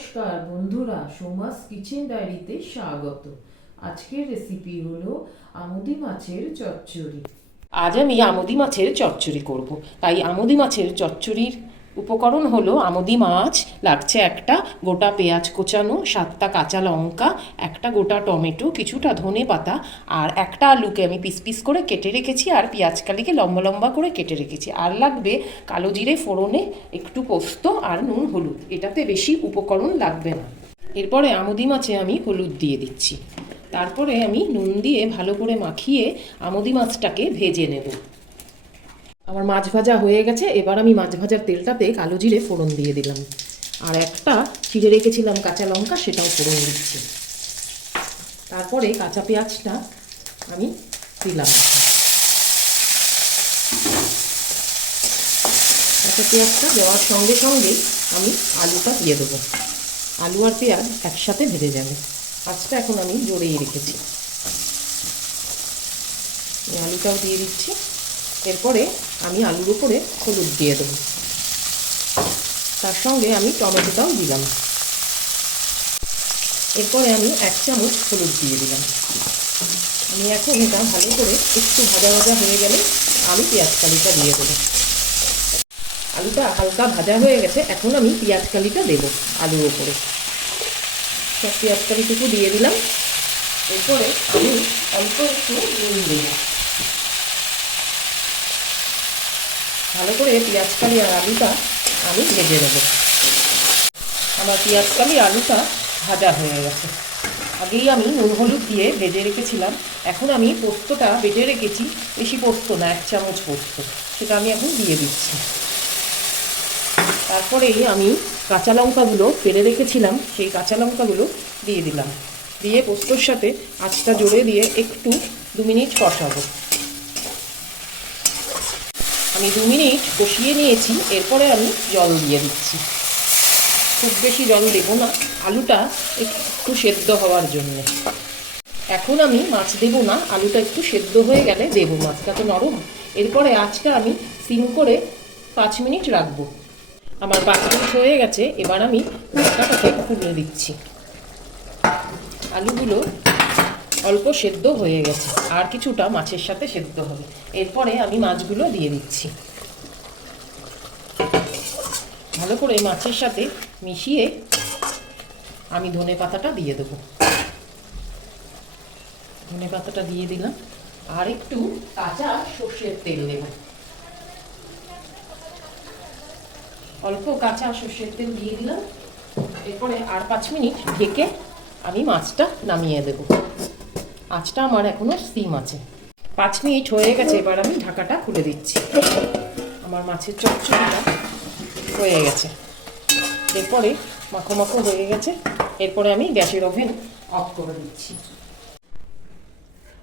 নমস্কার বন্ধুরা, সোমাস কিচেন ডায়েরিতে স্বাগত। আজকের রেসিপি হলো আমুদি মাছের চচ্চড়ি। আজ আমি আমুদি মাছের চচ্চড়ি করব। তাই আমুদি মাছের চচ্চড়ির উপকরণ হলো আমদি মাছ, লাগছে একটা, গোটা পেঁয়াজ কোচানো, সাতটা কাঁচা লঙ্কা, একটা গোটা টমেটো, কিছুটা ধনে পাতা, আর একটা আলুকে আমি পিস পিস করে কেটে রেখেছি আর পেঁয়াজ কালিকে লম্বা লম্বা করে কেটে রেখেছি। আর লাগবে কালো জিরে ফোড়নে একটু পোস্ত আর নুন হলুদ, এটাতে বেশি উপকরণ লাগবে না। এরপরে আমদি মাছে আমি হলুদ দিয়ে দিচ্ছি। তারপরে আমি নুন দিয়ে ভালো করে মাখিয়ে আমদি মাছটাকে ভেজে নেব। আমার মাছ ভাজা হয়ে গেছে, এবার আমি মাছ ভাজার তেলটাতে কালো জিরে ফোড়ন দিয়ে দিলাম। আর একটা চিড়ে রেখেছিলাম কাঁচা লঙ্কা, সেটাও ফোড়ন দিচ্ছি। তারপরে কাঁচা পেঁয়াজটা আমি দিলাম। কাঁচা পেঁয়াজটা দেওয়ার সঙ্গে সঙ্গেই আমি আলুটা দিয়ে দেবো। আলু আর পেঁয়াজ একসাথে ভেজে যাবে। আঁচটা এখন আমি জড়িয়ে রেখেছি। আলুটাও দিয়ে দিচ্ছি। এরপরে আমি আলুর উপরে হলুদ দিয়ে দেবো। তার সঙ্গে আমি টমেটোটাও দিলাম। এরপরে আমি এক চামচ হলুদ দিয়ে দিলাম। আমি এখন এটা ভালো করে একটু ভাজা ভাজা হয়ে গেলে আমি পেঁয়াজ কালিটা দিয়ে দেবো। আলুটা হালকা ভাজা হয়ে গেছে, এখন আমি পেঁয়াজ কালিটা দেবো আলুর ওপরে সব পেঁয়াজ কালিটুকু দিয়ে দিলাম। এরপরে আমি অল্প একটু নুন দেবো। ভালো করে পেঁয়াজ কালি আর আলুটা আমি ভেজে নেব। আমার পেঁয়াজ কালি আলুটা ভাজা হয়ে গেছে। আগেই আমি নুন হলুদ দিয়ে ভেজে রেখেছিলাম। এখন আমি পোস্তটা বেটে রেখেছি। বেশি পোস্ত না, এক চামচ পোস্ত। সেটা আমি এখন দিয়ে দিচ্ছি। তারপরেই আমি কাঁচা লঙ্কাগুলো ফেলে রেখেছিলাম। সেই কাঁচা লঙ্কাগুলো দিয়ে দিলাম। দিয়ে পোস্তর সাথে আঁচটা জোরে দিয়ে একটু দু মিনিট কষাবো। আমি দু মিনিট কষিয়ে নিয়েছি, এরপরে আমি জল দিয়ে দিচ্ছি। খুব বেশি জল দেবো না, আলুটা একটু সেদ্ধ হওয়ার জন্য। এখন আমি মাছ দেবো না, আলুটা একটু সেদ্ধ হয়ে গেলে দেবো, মাছটা তো নরম। এরপরে আঁচটা আমি সিম করে পাঁচ মিনিট রাখব। আমার পাঁচ মিনিট হয়ে গেছে, এবার আমি ঢাকাটাকে খুলে দিচ্ছি। আলুগুলো অল্প সেদ্ধ হয়ে গেছে। আর কিছুটা মাছের সাথে সেদ্ধ হবে। এরপরে আমি মাছগুলো দিয়ে দিচ্ছি। ভালো করে মাছের সাথে মিশিয়ে আমি ধনে পাতাটা দিয়ে দেবো। ধনে পাতাটা দিয়ে দিলাম। আর একটু কাঁচা সর্ষের তেল দেব। অল্প কাঁচা সর্ষের তেল দিয়ে দিলাম। এরপরে আর পাঁচ মিনিট ঢেকে আমি মাছটা নামিয়ে দেবো। আঁচটা আমার এখনও সিম আছে। পাঁচ মিনিট হয়ে গেছে, এবার আমি ঢাকাটা খুলে দিচ্ছি। আমার মাছের চচ্চড়িটা হয়ে গেছে। এরপরে মাখো মাখো হয়ে গেছে, এরপরে আমি গ্যাসের ওভেন অফ করে দিচ্ছি।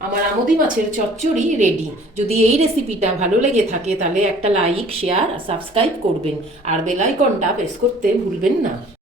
আমার আমদি মাছের চচ্চড়ি রেডি যদি এই রেসিপিটা ভালো লেগে থাকে, তাহলে একটা লাইক শেয়ার আর সাবস্ক্রাইব করবেন। আর বেল আইকনটা প্রেস করতে ভুলবেন না।